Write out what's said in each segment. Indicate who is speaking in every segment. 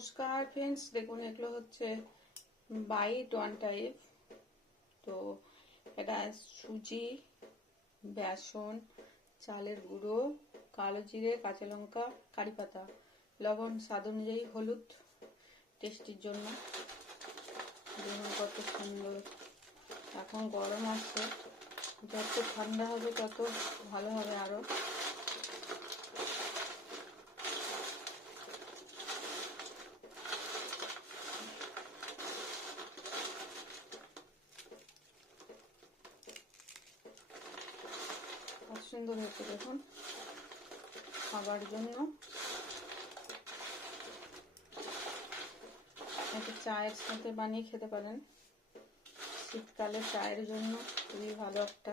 Speaker 1: নমস্কার ফ্রেন্ডস দেখুন, এগুলো হচ্ছে বাইট ওয়ান টাইপ তো এটা সুজি, বেসন, চালের গুঁড়ো, কালো জিরে, কাঁচা লঙ্কা, কারি পাতা। লবণ, স্বাদ অনুযায়ী হলুদ টেস্টির জন্য। দেখুন কত সুন্দর। এখন গরম আসছে। যত ঠান্ডা হবে, তত ভালো হবে আরও কত হয়েছে দেখুন, খাবার জন্য এটা চায়ের সাথে বানিয়ে খেতে পারেন। শীতকালে চায়ের জন্য খুবই ভালো একটা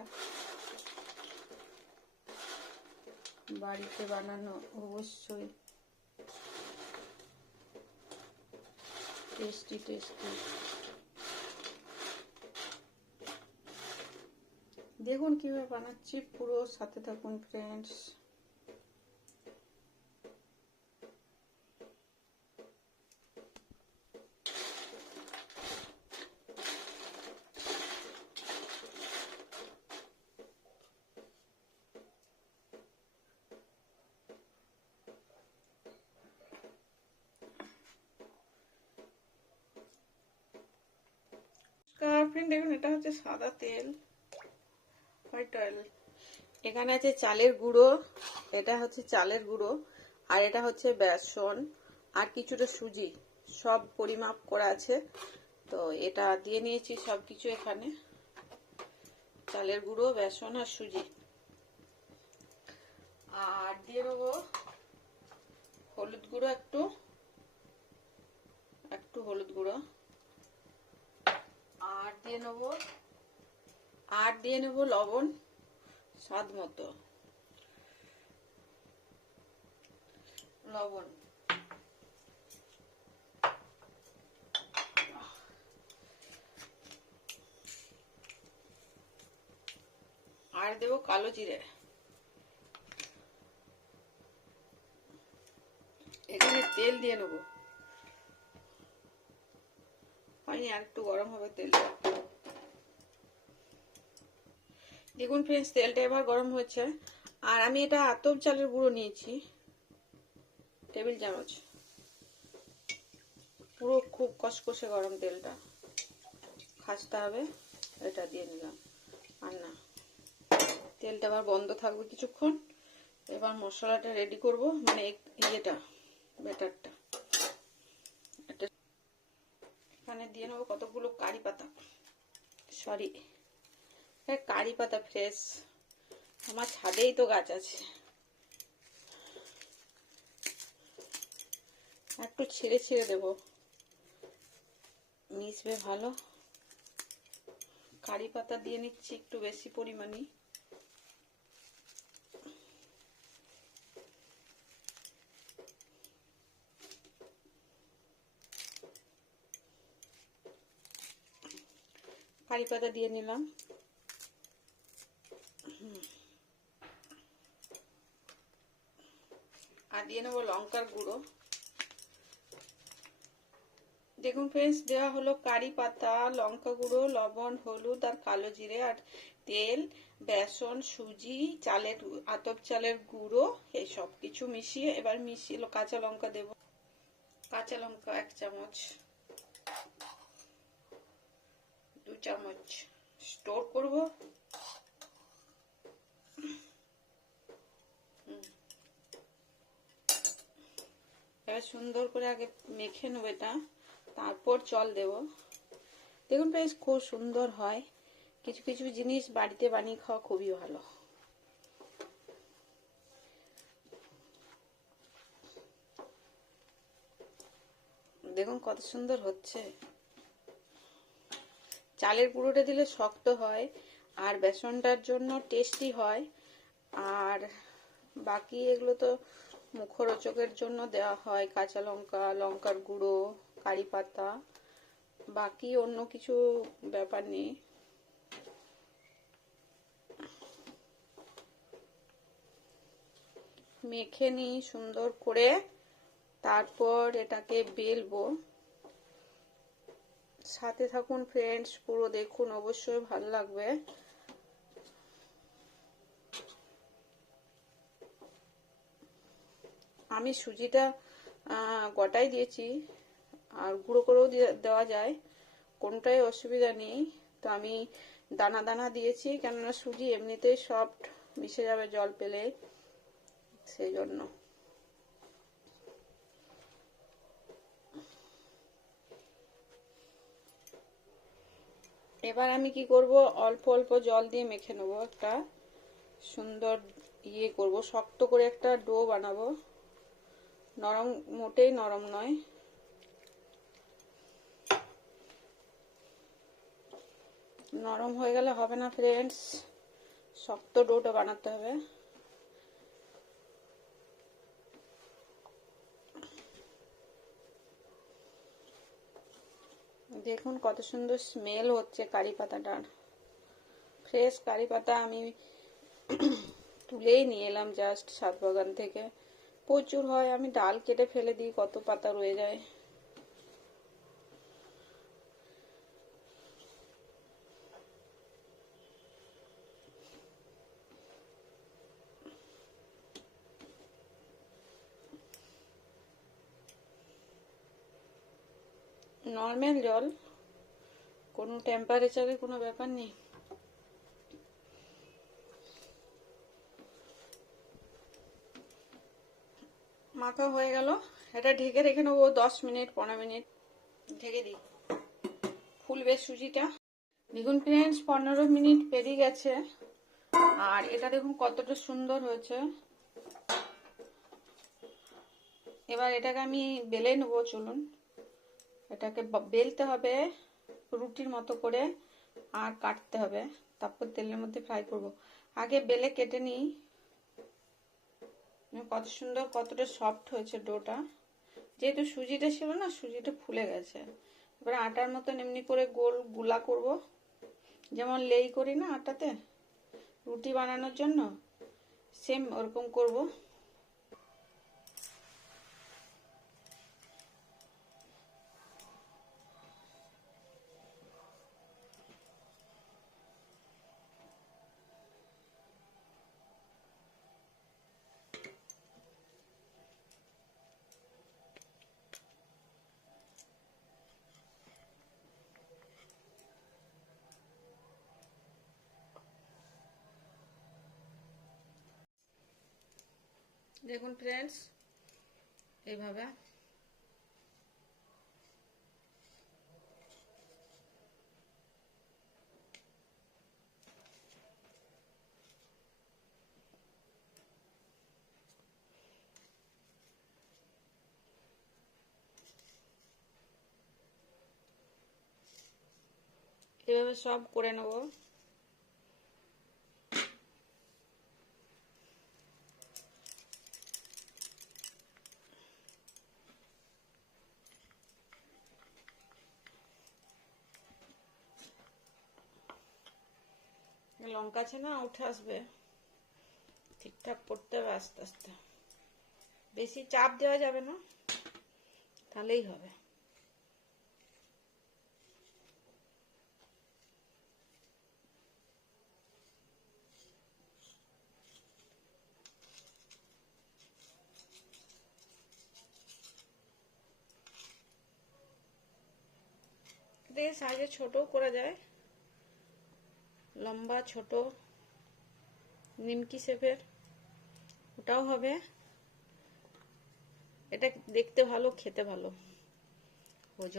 Speaker 1: বাড়িতে বানানো অবশ্যই টেস্টি টেস্টি দেখুন কীভাবে বানাচ্ছি পুরো সাথে থাকুন ফ্রেন্ডস ফ্রেন্ড দেখুন এটা হচ্ছে সাদা তেল। হোয়াইট অয়েল এখানে আছে চালের গুঁড়ো, এটা হচ্ছে চালের গুঁড়ো, আর এটা হচ্ছে বেসন, আর কিছুটা সুজি, সব পরিমাপ করা আছে। তো এটা দিয়ে নিয়েছি সব কিছু এখানে। চালের গুঁড়ো, বেসন আর সুজি। আর দিয়ে দেবো হলুদ গুঁড়ো একটু একটু হলুদ গুঁড়ো। আর দিয়ে নেব আর দিয়ে নেব লবণ, স্বাদ মতো। লবণ। আর দেবো কালো জিরে। এখানে তেল দিয়ে নেব। হয়নি আর একটু গরম হবে তেলটা। দেখুন ফ্রেন্ডস তেলটা এবার গরম হয়েছে। আর আমি এটা আতপ চালের গুঁড়ো নিয়েছি। টেবিল চামচ। পুরো খুব কষকষে গরম তেলটা। খাসতে হবে, এটা দিয়ে নিলাম। আর না, তেলটা আবার বন্ধ থাকবে কিছুক্ষণ। এবার মশলাটা রেডি করব মানে ইয়েটা, ব্যাটারটা। এখানে দিয়ে নেব কতগুলো কারি পাতা। সরি কারি পাতা ফ্রেশ আমার ছাদেই তো গাছ আছে। একটু ছিঁড়ে ছিঁড়ে দেব। মিশবে ভালো। কারি পাতা দিয়ে নিচ্ছি একটু বেশি পরিমাণে। কারি পাতা দিয়ে নিলাম আর দিয়ে নেব লঙ্কার গুঁড়ো। দেখুন ফ্রেন্ডস দেওয়া হলো কারি পাতা, লঙ্কা গুঁড়ো, লবণ, হলুদ আর কালো জিরে আর তেল, বেসন, সুজি, চালের আতপ চালের গুঁড়ো, এই সব কিছু মিশিয়ে এবার মিশিয়ে কাঁচা লঙ্কা দেব। কাঁচা লঙ্কা এক চামচ। দু চামচ। স্টোর করব। এবার সুন্দর করে আগে মেখে নেব এটা, তারপর জল দেব। দেখুন বেশ খুব সুন্দর হয়। কিছু কিছু জিনিস বাড়িতে বানিয়ে খাওয়া খুবই ভালো। দেখুন কত সুন্দর হচ্ছে। চালের পুরোটা দিলে শক্ত হয়, আর বেসনটার জন্য টেস্টি হয়। আর বাকি এগুলো তো মুখরোচকের জন্য দেওয়া হয় কাঁচা লঙ্কা, লঙ্কার গুঁড়ো, কারি পাতা, বাকি অন্য কিছু ব্যাপার নেই। মেখে নিই সুন্দর করে, তারপর এটাকে বেলবো। সাথে থাকুন ফ্রেন্ডস পুরো দেখুন, অবশ্যই ভালো লাগবে। আমি সুজিটা গোটাই দিয়েছি আর গুঁড়ো করেও দেওয়া যায়। কোনটাই অসুবিধা নেই। তো আমি দানা দানা দিয়েছি, কেননা সুজি এমনিতেই সফট মিশে যাবে জল পেলে সেই জন্য এবার আমি কি করব? অল্প অল্প জল দিয়ে মেখে নেব একটা। সুন্দর ইয়ে করব, শক্ত করে একটা ডো বানাবো। নরম, মোটেই নরম নয়। নরম হয়ে গেলে হবে না ফ্রেন্ডস শক্ত ডোটা বানাতে হবে। দেখুন কত সুন্দর স্মেল হচ্ছে কারি পাতাটার। ফ্রেশ কারি পাতা আমি তুলেই নিয়ে এলাম জাস্ট সাত বাগান থেকে। প্রচুর হয়। আমি ডাল কেটে ফেলে দিই, কত পাতা রয়ে যায়। নর্মাল জল? কোনো টেম্পারেচারে কোনো ব্যাপার নেই? মাখা হয়ে গেল। এটা ঢেকে রেখে নেব দশ মিনিট, পনেরো মিনিট। ঢেকে দিই। ফুলবে সুজিটা। দেখুন ফ্রেন্ডস পনেরো মিনিট পেরিয়ে গেছে। আর এটা দেখুন কতটা সুন্দর হয়েছে। এবার এটাকে আমি বেলে নেব, চলুন। এটাকে বেলতে হবে রুটির মতো করে আর কাটতে হবে। তারপর তেলের মধ্যে ফ্রাই করব। আগে বেলে কেটে নিই। কত সুন্দর, কতটা সফট হয়েছে ডোটা। যেহেতু সুজিটা ছিল না, সুজিটা ফুলে গেছে। এবার আটার মতন এমনি করে গোলগুলা করব। যেমন লেই করি না আটাতে, রুটি বানানোর জন্য সেম ওরকম করব। দেখুন ফ্রেন্ডস এইভাবে। এভাবে সব করে নেব। লঙ্কা আছে না উঠে আসবে। ঠিকঠাক পড়তে হবে আস্তে আস্তে। বেশি চাপ দেওয়া যাবে না, তাহলেই হবে। সাইজে ছোট করা যায়। লম্বা ছোট নিমকি শেপের। ওটাও হবে। এটা দেখতে ভালো খেতে ভালো। ওই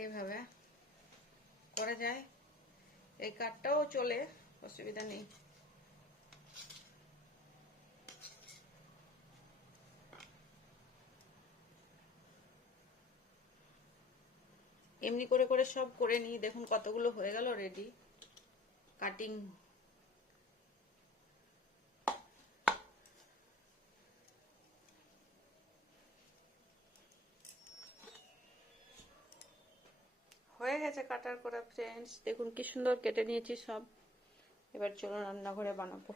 Speaker 1: এইভাবে করা যায়। এই কাঠটাও চলে, অসুবিধা নেই। এমনি করে করে সব করে নিই। দেখুন কতগুলো হয়ে গেল রেডি। কাটিং হয়ে গেছে কাটার করা ফ্রেন্ডস দেখুন কি সুন্দর কেটে নিয়েছি সব। এবার চলো রান্নাঘরে বানাবো।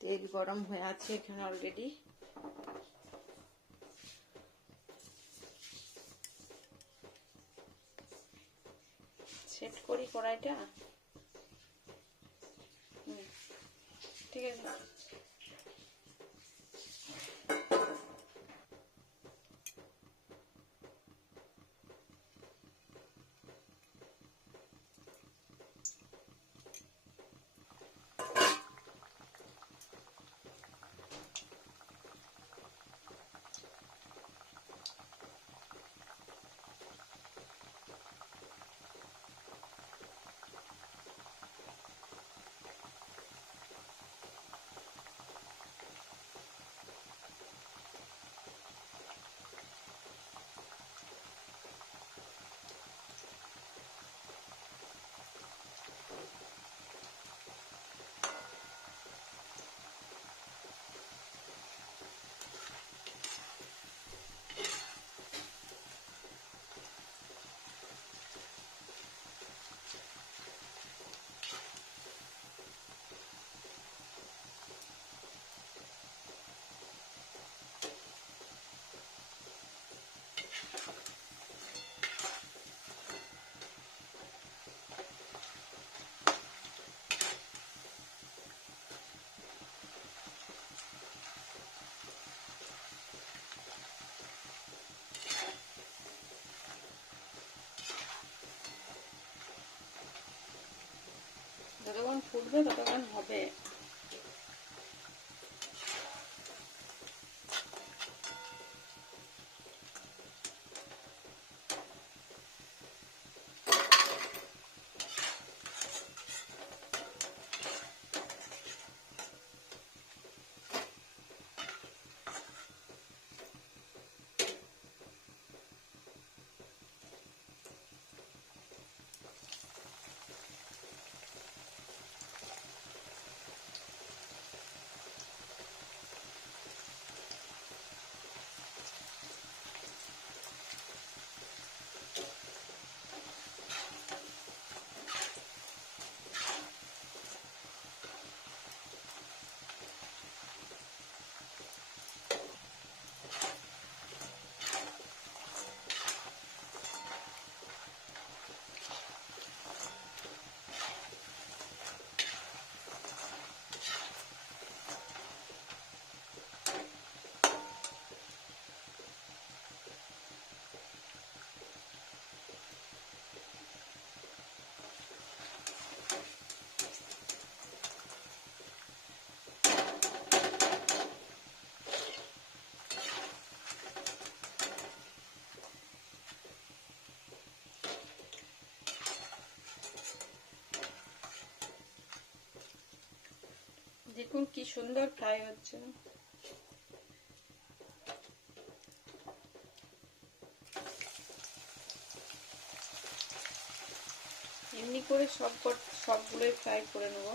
Speaker 1: তেল গরম হয়ে আছে এখানে অলরেডি সেট করি কড়াইটা। ঠিক আছে। ফুটবে ততক্ষণ হবে। দেখুন কি সুন্দর ফ্রাই হচ্ছে। এমনি করে সব সবগুলোই ফ্রাই করে নেব।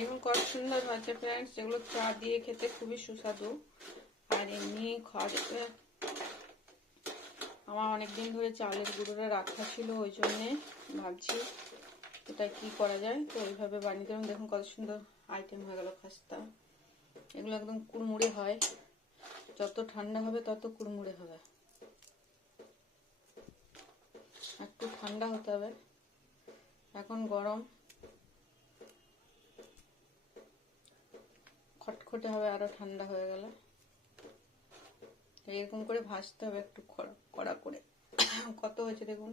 Speaker 1: দেখুন কত সুন্দর হয়েছে ফ্রেন্ডস এগুলো চা দিয়ে খেতে খুবই সুস্বাদু। আর এমনি খাওয়া আমার অনেকদিন ধরে চালের গুঁড়োটা রাখা ছিল ওই জন্যে ভাবছি এটা কি করা যায়। তো এইভাবে বানিয়ে দিলাম। দেখুন কত সুন্দর আইটেম হয়ে গেল খাস্তা। এগুলো একদম কুড়মুড়ে হয়। যত ঠান্ডা হবে তত কুড়মুড়ে হবে। একটু ঠান্ডা হতে হবে। এখন গরম। খটখটে হবে, আরও ঠান্ডা হয়ে গেলে। এরকম করে ভাজতে হবে একটু কড়া কড়া করে। কত হয়েছে দেখুন?